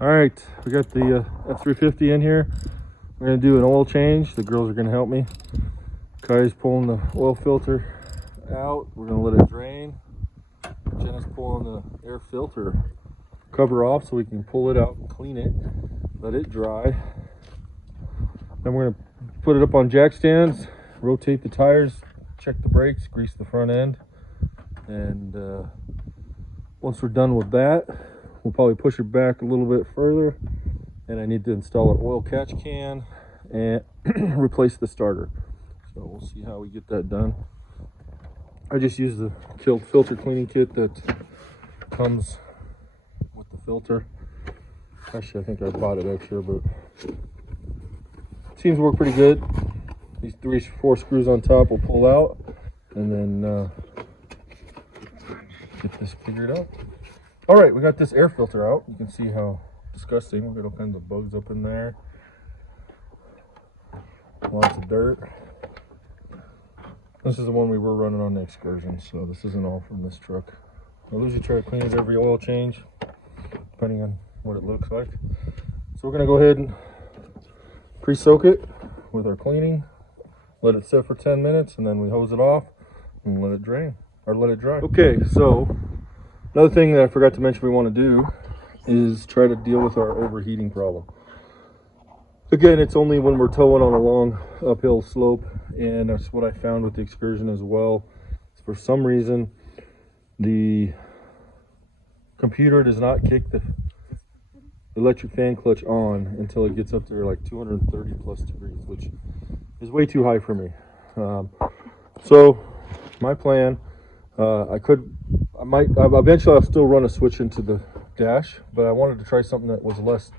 All right, we got the F350 in here. We're gonna do an oil change. The girls are gonna help me. Kai's pulling the oil filter out. We're gonna let it drain. Jenna's pulling the air filter cover off so we can pull it out and clean it, let it dry. Then we're gonna put it up on jack stands, rotate the tires, check the brakes, grease the front end, and once we're done with that, we'll probably push it back a little bit further, and I need to install an oil catch can and replace the starter. So we'll see how we get that done. I just use the filter cleaning kit that comes with the filter. Actually, I think I bought it extra, but it seems to work pretty good. These 4 screws on top will pull out, and then get this figured out. All right, we got this air filter out. You can see how disgusting. We've got all kinds of bugs up in there. Lots of dirt. This is the one we were running on the excursion, so this isn't all from this truck. I usually try to clean it every oil change, depending on what it looks like. So we're gonna go ahead and pre-soak it with our cleaning, let it sit for 10 minutes, and then we hose it off and let it drain, or let it dry. Okay, so another thing that I forgot to mention we want to do is try to deal with our overheating problem. Again, it's only when we're towing on a long uphill slope, and that's what I found with the excursion as well. For some reason, the computer does not kick the electric fan clutch on until it gets up to like 230 plus degrees, which is way too high for me. So my plan, eventually I'll still run a switch into the dash, but I wanted to try something that was less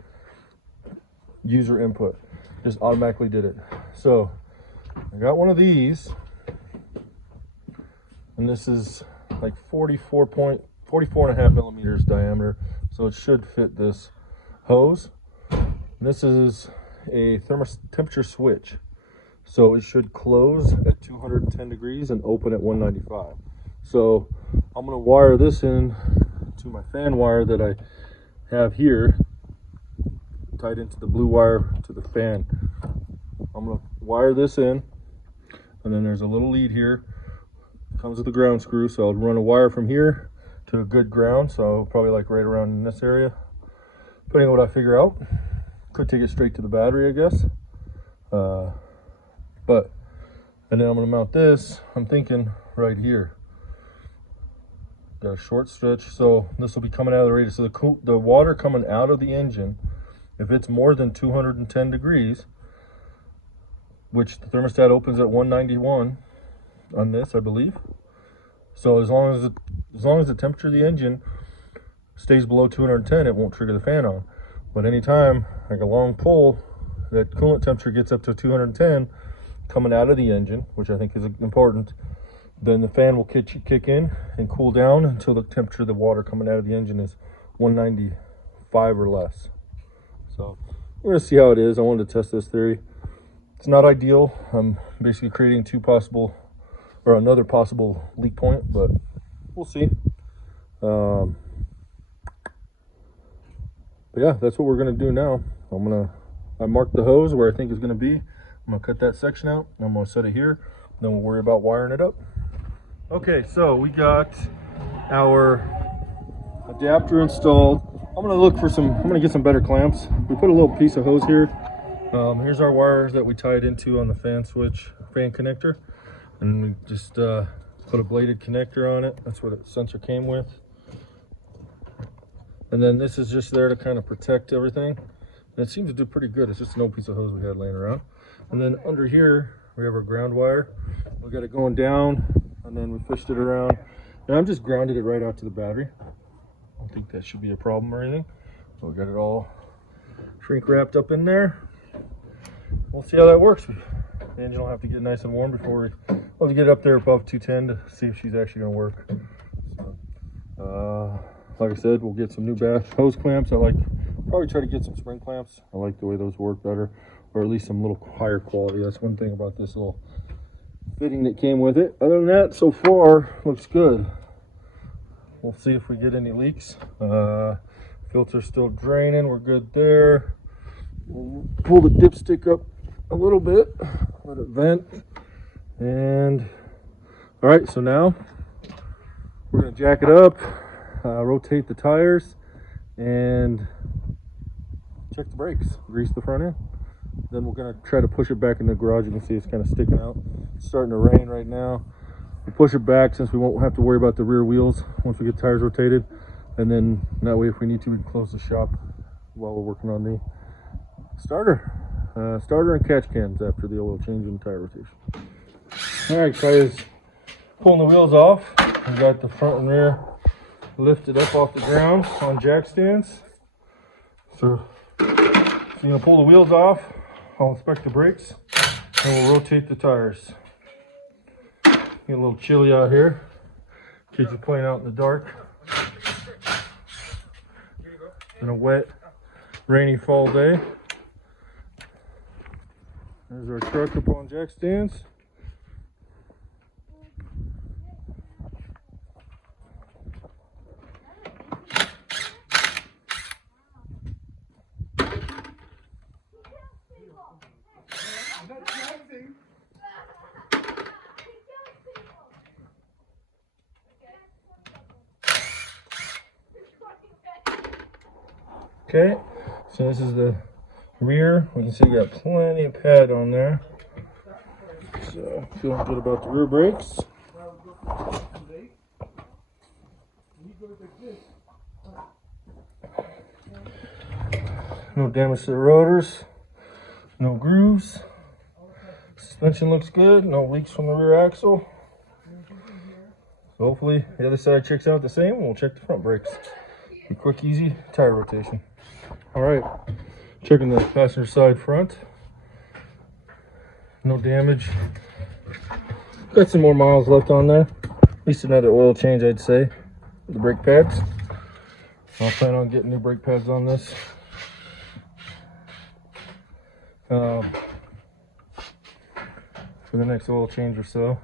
user input, just automatically did it. So I got one of these, and this is like 44.5 millimeters diameter, so it should fit this hose. And this is a temperature switch, so it should close at 210 degrees and open at 195. So I'm going to wire this in to my fan wire that I have here, tied into the blue wire to the fan. I'm going to wire this in, and then there's a little lead here. It comes with the ground screw, so I'll run a wire from here to a good ground, so probably like right around in this area, depending on what I figure out. Could take it straight to the battery, I guess. And then I'm going to mount this, I'm thinking right here. Got a short stretch, so this will be coming out of the radiator. So the water coming out of the engine, if it's more than 210 degrees, which the thermostat opens at 191 on this, I believe. So as long as the temperature of the engine stays below 210, it won't trigger the fan on. But anytime, like a long pull, that coolant temperature gets up to 210 coming out of the engine, which I think is important, then the fan will kick in and cool down until the temperature of the water coming out of the engine is 195 or less. So we're gonna see how it is. I wanted to test this theory. It's not ideal. I'm basically creating another possible leak point, but we'll see. But yeah, that's what we're gonna do now. I marked the hose where I think it's gonna be. I'm gonna cut that section out. I'm gonna set it here. Then we'll worry about wiring it up. Okay, so we got our adapter installed. I'm gonna get some better clamps. We put a little piece of hose here. Here's our wires that we tied into on the fan connector. And we just put a bladed connector on it. That's what the sensor came with. And then this is just there to kind of protect everything. And it seems to do pretty good. It's just an old piece of hose we had laying around. And then under here, we have our ground wire. We got it going down, and then we fished it around. And I'm just grounded it right out to the battery. I don't think that should be a problem or anything. So we got it all shrink wrapped up in there. We'll see how that works. The engine will have to get nice and warm before we'll get it up there above 210 to see if she's actually going to work. So, like I said, we'll get some new hose clamps. Probably try to get some spring clamps. I like the way those work better, or at least some little higher quality. That's one thing about this little fitting that came with it. Other than that, so far looks good. We'll see if we get any leaks. If Filter's still draining, we're good there. We'll pull the dipstick up a little bit, let it vent. And all right, so now we're gonna jack it up, rotate the tires, and check the brakes, grease the front end. Then we're gonna try to push it back in the garage. You can see it's kind of sticking out. It's starting to rain right now. We'll push it back since we won't have to worry about the rear wheels once we get tires rotated. And then that way, if we need to, we can close the shop while we're working on the starter and catch cans after the oil change and tire rotation. All right, guys, pulling the wheels off. We got the front and rear lifted up off the ground on jack stands. So you're gonna pull the wheels off. I'll inspect the brakes, and we'll rotate the tires. Get a little chilly out here. Kids are playing out in the dark. In a wet, rainy fall day. There's our truck up on jack stands. Okay, so this is the rear. We can see we got plenty of pad on there. So feeling good about the rear brakes. No damage to the rotors, no grooves. Suspension looks good, no leaks from the rear axle. So hopefully the other side checks out the same, and we'll check the front brakes. A quick, easy tire rotation. All right, checking the passenger side front. No damage. Got some more miles left on there. At least another oil change, I'd say. The brake pads. I'll plan on getting new brake pads on this. For the next oil change or so.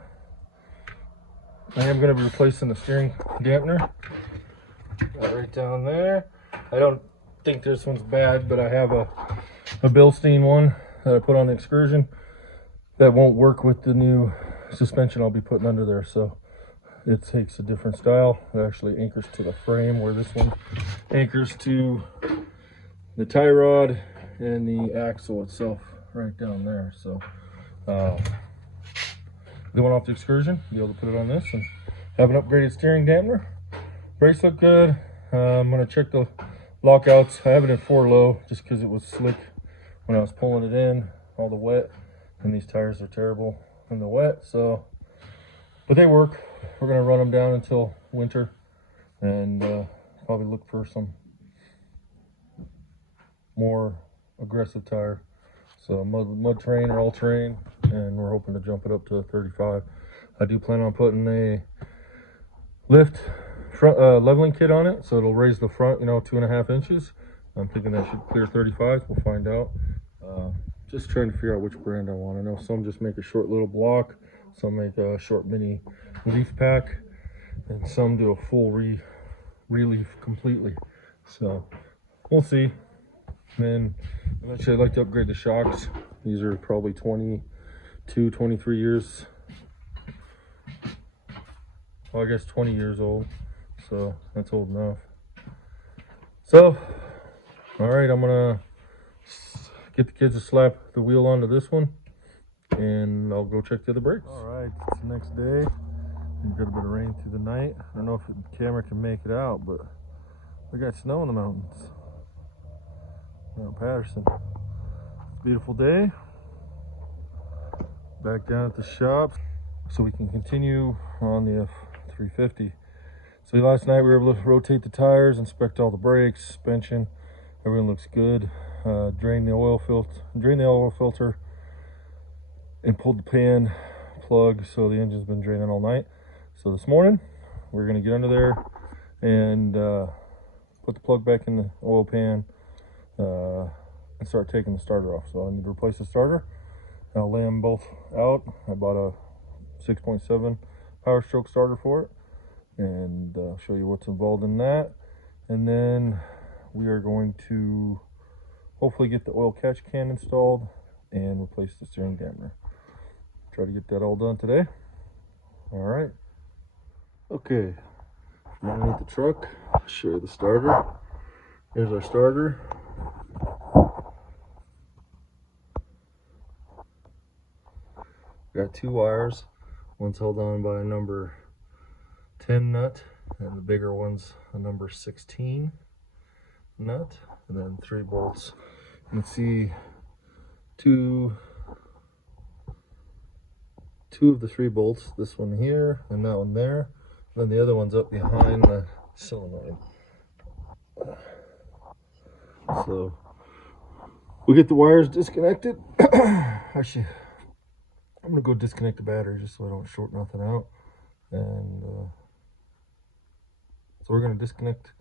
I am going to be replacing the steering dampener. Right down there. I don't think this one's bad, but I have a Bilstein one that I put on the Excursion that won't work with the new suspension I'll be putting under there. So it takes a different style. It actually anchors to the frame, where this one anchors to the tie rod and the axle itself right down there. So going off the Excursion, be able to put it on this and have an upgraded steering dampener. Brakes look good. I'm going to check the lockouts. I have it in 4 low just because it was slick when I was pulling it in, all the wet, and these tires are terrible in the wet. So, but they work. We're going to run them down until winter, and probably look for some more aggressive tire. So mud terrain or all terrain, and we're hoping to jump it up to a 35. I do plan on putting a lift front leveling kit on it, so it'll raise the front, 2.5 inches. I'm thinking that should clear 35. We'll find out. Just trying to figure out which brand I want. I know some just make a short little block, some make a short mini leaf pack, and some do a full relief completely. So we'll see. And eventually I'd like to upgrade the shocks. These are probably 22, 23 years. Well, I guess 20 years old. So that's old enough. So, all right, I'm gonna get the kids to slap the wheel onto this one, and I'll go check the other brakes. All right, it's the next day. We've got a bit of rain through the night. I don't know if the camera can make it out, but we got snow in the mountains. Mount Patterson. Beautiful day. Back down at the shop so we can continue on the F350. So last night we were able to rotate the tires, inspect all the brakes, suspension. Everything looks good. Drain the oil filter, and pulled the pan plug, so the engine's been draining all night. So this morning we're gonna get under there and put the plug back in the oil pan and start taking the starter off. So I need to replace the starter. I'll lay them both out. I bought a 6.7 Powerstroke starter for it, and show you what's involved in that. And then we are going to hopefully get the oil catch can installed and replace the steering dampener. Try to get that all done today. All right. Okay, from underneath the truck, I'll show you the starter. Here's our starter. Got two wires. One's held on by a number 10 nut, and the bigger one's a number 16 nut, and then 3 bolts. You can see two of the 3 bolts, this one here and that one there, and then the other one's up behind the solenoid. So we'll get the wires disconnected. Actually, I'm gonna go disconnect the battery just so I don't short nothing out, and so we're gonna disconnect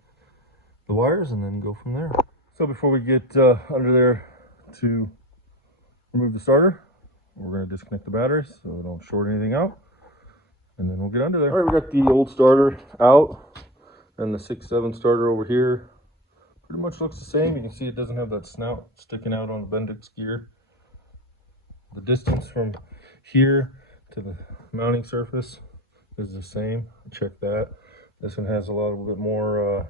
the wires and then go from there. So before we get under there to remove the starter, we're going to disconnect the batteries so we don't short anything out, and then we'll get under there. All right, we got the old starter out and the 6.7 starter over here. Pretty much looks the same. You can see it doesn't have that snout sticking out on the Bendix gear. The distance from here to the mounting surface is the same. Check that. This one has a little bit more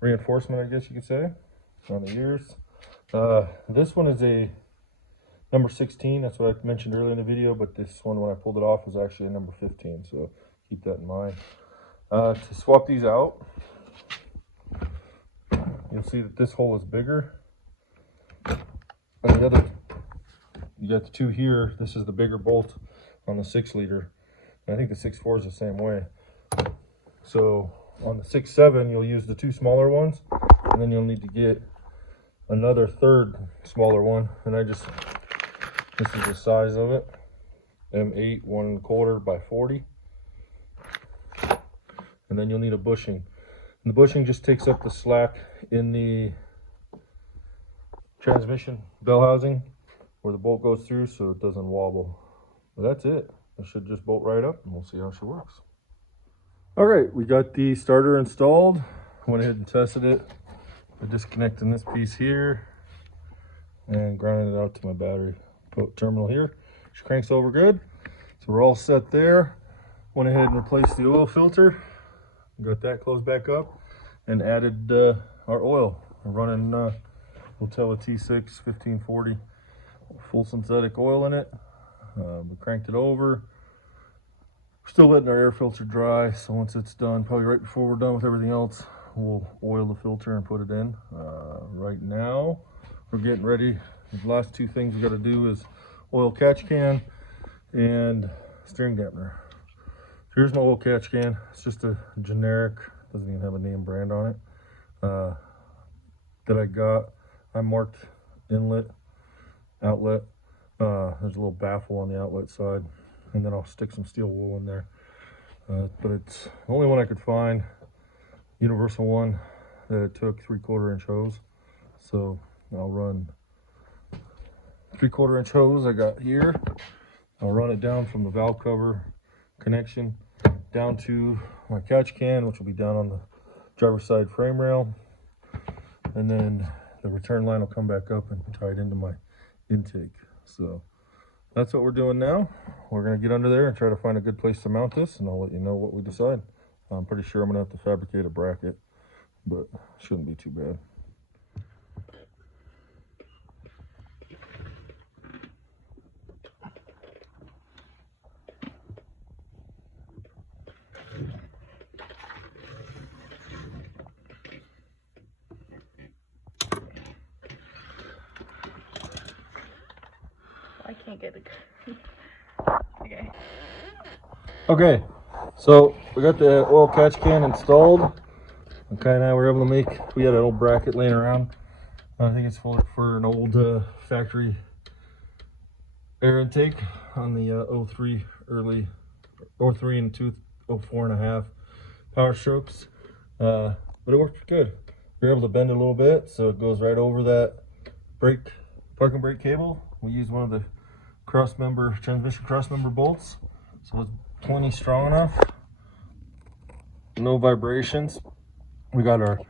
reinforcement, I guess you could say, on the ears. This one is a number 16, that's what I mentioned earlier in the video, but this one, when I pulled it off, was actually a number 15, so keep that in mind. To swap these out, you'll see that this hole is bigger. And the other, you got the two here, this is the bigger bolt on the 6-liter. And I think the 6.4 is the same way. So on the 6.7, you'll use the 2 smaller ones, and then you'll need to get another 3rd smaller one, and this is the size of it, M8 1/4 by 40, and then you'll need a bushing, and the bushing just takes up the slack in the transmission bell housing where the bolt goes through, so it doesn't wobble. But that's it. It should just bolt right up, and we'll see how she works. All right, we got the starter installed. Went ahead and tested it by disconnecting this piece here and grounding it out to my battery terminal here. She cranks over good, so we're all set there. Went ahead and replaced the oil filter, got that closed back up, and added our oil. I'm running Rotella T6 1540 full synthetic oil in it. We cranked it over. We're still letting our air filter dry, so once it's done, probably right before we're done with everything else, we'll oil the filter and put it in. Right now, we're getting ready. The last 2 things we got to do is oil catch can and steering dampener. Here's my oil catch can. It's just a generic, doesn't even have a name brand on it, that I got. I marked inlet, outlet. There's a little baffle on the outlet side, and then I'll stick some steel wool in there. But it's the only one I could find, universal one, that took 3/4 inch hose. So I'll run 3/4 inch hose I got here. I'll run it down from the valve cover connection down to my catch can, which will be down on the driver's side frame rail, and then the return line will come back up and tie it into my intake. So that's what we're doing now. We're going to get under there and try to find a good place to mount this, and I'll let you know what we decide. I'm pretty sure I'm going to have to fabricate a bracket, but shouldn't be too bad. I can't get it. Okay. Okay, so we got the oil catch can installed. Okay, now we're able to make, we had an old bracket laying around. I think it's for an old factory air intake on the 03 early 03 and 04.5 Powerstrokes, but it worked good. We were able to bend it a little bit so it goes right over that parking brake cable. We used one of the transmission cross member bolts, so it's plenty strong enough, no vibrations. We got our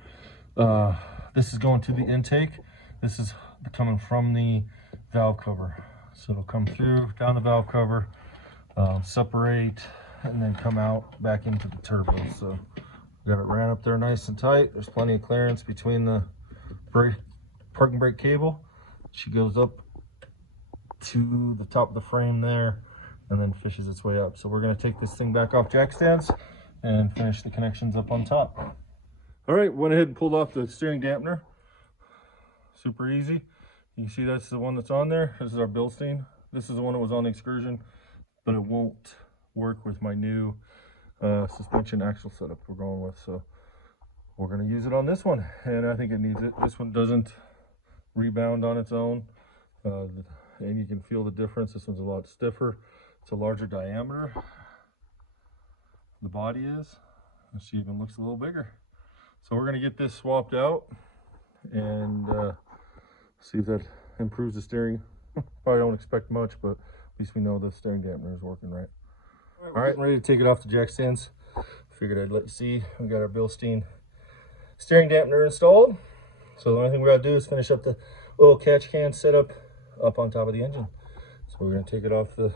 This is going to the intake. This is coming from the valve cover. So it'll come through, down the valve cover, separate, and then come out back into the turbo. So we got it ran up there nice and tight. There's plenty of clearance between the parking brake cable. She goes up to the top of the frame there and then fishes its way up. So we're going to take this thing back off jack stands and finish the connections up on top. All right, went ahead and pulled off the steering dampener. Super easy. You can see that's the one that's on there. This is our Bilstein. This is the one that was on the Excursion, but it won't work with my new suspension axle setup we're going with. So we're going to use it on this one, and I think it needs it. This one doesn't rebound on its own, and you can feel the difference. This one's a lot stiffer. It's a larger diameter. The body is. She even looks a little bigger. So we're going to get this swapped out and see if that improves the steering. Probably don't expect much, but at least we know the steering dampener is working right. All right, ready to take it off the jack stands. Figured I'd let you see. We got our Bilstein steering dampener installed. So the only thing we got to do is finish up the oil catch can setup up on top of the engine. So we're going to take it off the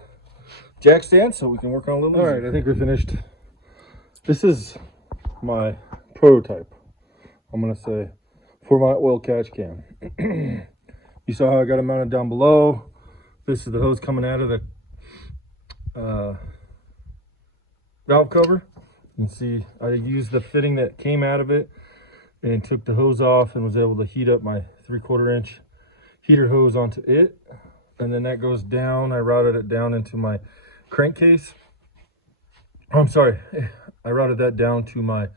jack stand so we can work on a little easier. All right, I think we're finished. This is my prototype, I'm going to say, for my oil catch can. You saw how I got it mounted down below. This is the hose coming out of the valve cover. You can see I used the fitting that came out of it and took the hose off and was able to heat up my 3/4 inch heater hose onto it. And then that goes down. I routed it down into my crankcase. I'm sorry, I routed that down to my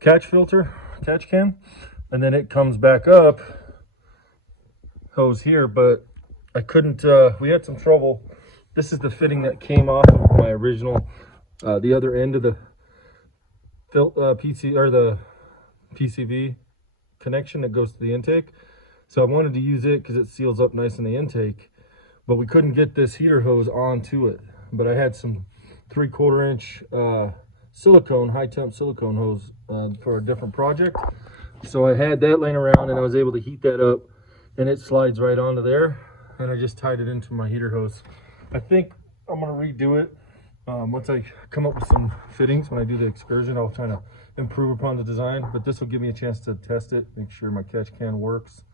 catch can. And then it comes back up, hose here, but I couldn't, we had some trouble. This is the fitting that came off of my original, the other end of the PCV connection that goes to the intake. So I wanted to use it because it seals up nice in the intake, but we couldn't get this heater hose onto it. But I had some 3/4 inch silicone, high temp silicone hose for a different project. So I had that laying around and I was able to heat that up and it slides right onto there. And I just tied it into my heater hose. I think I'm gonna redo it. Once I come up with some fittings, when I do the Excursion, I'll try to improve upon the design, but this will give me a chance to test it, make sure my catch can works.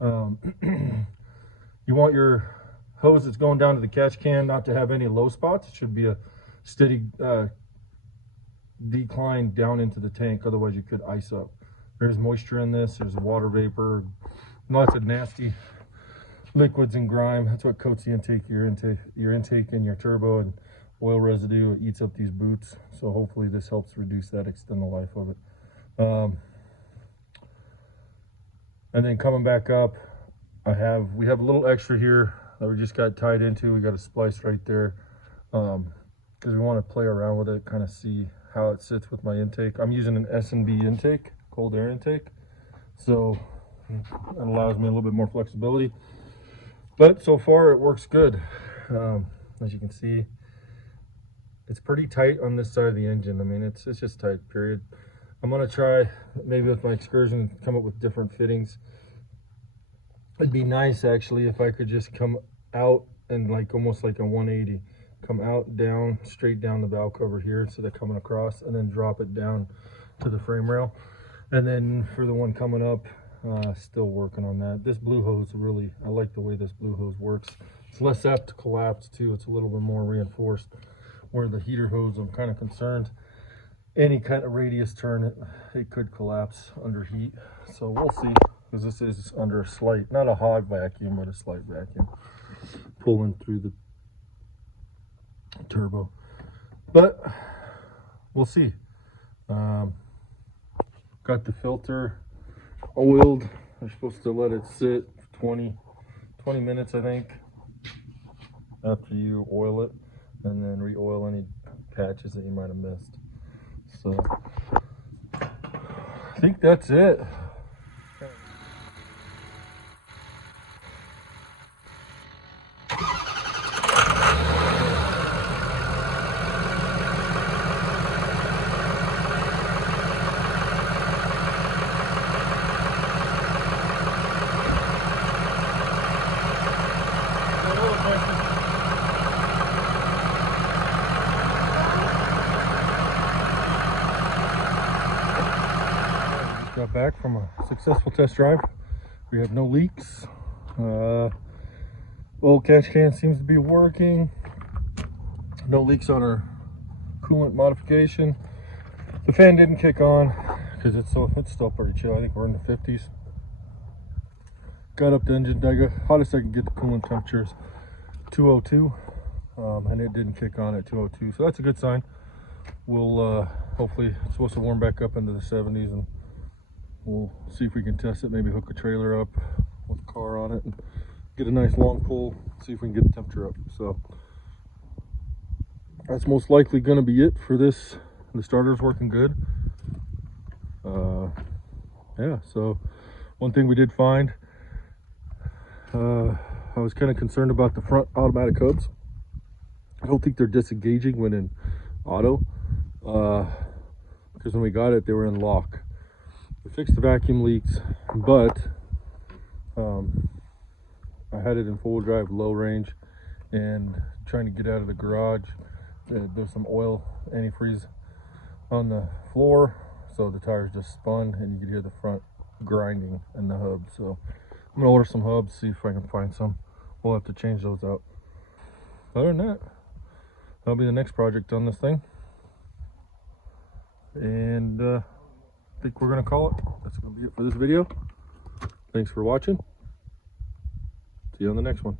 You want your hose that's going down to the catch can not to have any low spots. It should be a steady decline down into the tank, otherwise you could ice up. There's moisture in this, there's water vapor, lots of nasty liquids and grime. That's what coats the intake, your intake and your turbo, and oil residue. It eats up these boots. So hopefully this helps reduce that, extend the life of it. And then coming back up, we have a little extra here that we just got tied into. We got a splice right there because we want to play around with it, kind of see how it sits with my intake. I'm using an S&B intake, cold air intake, so it allows me a little bit more flexibility. But so far it works good. As you can see, it's pretty tight on this side of the engine. I mean, it's just tight, period. I'm gonna try maybe with my Excursion come up with different fittings. It'd be nice actually if I could just come out and like almost like a 180, come out, down, straight down the valve cover here instead of coming across, and then drop it down to the frame rail. And then for the one coming up, still working on that. This blue hose, really, I like the way this blue hose works. It's less apt to collapse too. It's a little bit more reinforced, where the heater hose, I'm kind of concerned any kind of radius turn, it could collapse under heat. So we'll see, because this is under a slight, not a hog vacuum, but a slight vacuum pulling through the turbo. But we'll see. Got the filter oiled. We're supposed to let it sit for 20 minutes, I think, after you oil it, and then re-oil any patches that you might have missed. So I think that's it. got back from a successful test drive. We have no leaks. Old catch can seems to be working. No leaks on our coolant modification. The fan didn't kick on because it's still pretty chill. I think we're in the 50s. Got up the engine. Hottest I can get the coolant temperature is 202, and it didn't kick on at 202, so that's a good sign. We'll hopefully, it's supposed to warm back up into the 70s, and we'll see if we can test it. Maybe hook a trailer up with a car on it and get a nice long pull, see if we can get the temperature up. So that's most likely going to be it for this. The starter's working good. Yeah, so one thing we did find, I was kind of concerned about the front automatic hubs. I don't think they're disengaging when in auto, because when we got it, they were in lock. We fixed the vacuum leaks, but I had it in full drive, low range, and trying to get out of the garage. There's some oil antifreeze on the floor, so the tires just spun, and you could hear the front grinding in the hub. So I'm gonna order some hubs, see if I can find some. We'll have to change those out. Other than that, that'll be the next project on this thing. And I think we're gonna call it. That's gonna be it for this video. Thanks for watching. See you on the next one.